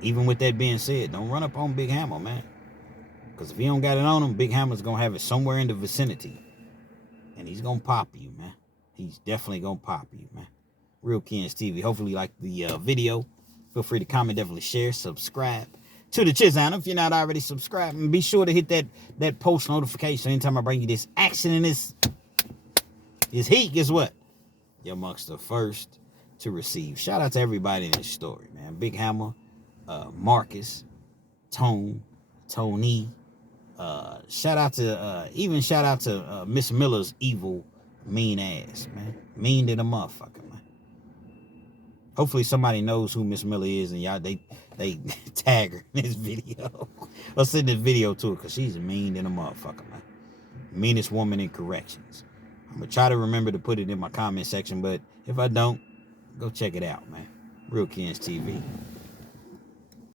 even with that being said, don't run up on Big Hammer, man. Because if he don't got it on him, Big Hammer's going to have it somewhere in the vicinity. And he's going to pop you, man. He's definitely going to pop you, man. Real Kens TV. Hopefully you like the video. Feel free to comment, definitely share, subscribe to the channel if you're not already subscribed. And be sure to hit that post notification anytime I bring you this action and this heat. Guess what? You're amongst the first to receive. Shout out to everybody in this story, man. Big Hammer, Marcus, Tony, shout out to Miss Miller's evil, mean ass, man. Mean to the motherfucker, man. Hopefully somebody knows who Miss Miller is, and y'all they tag her in this video or send this video to her, because she's mean to the motherfucker, man. Meanest woman in corrections. I'm gonna try to remember to put it in my comment section, but if I don't, go check it out, man. Real Kens TV.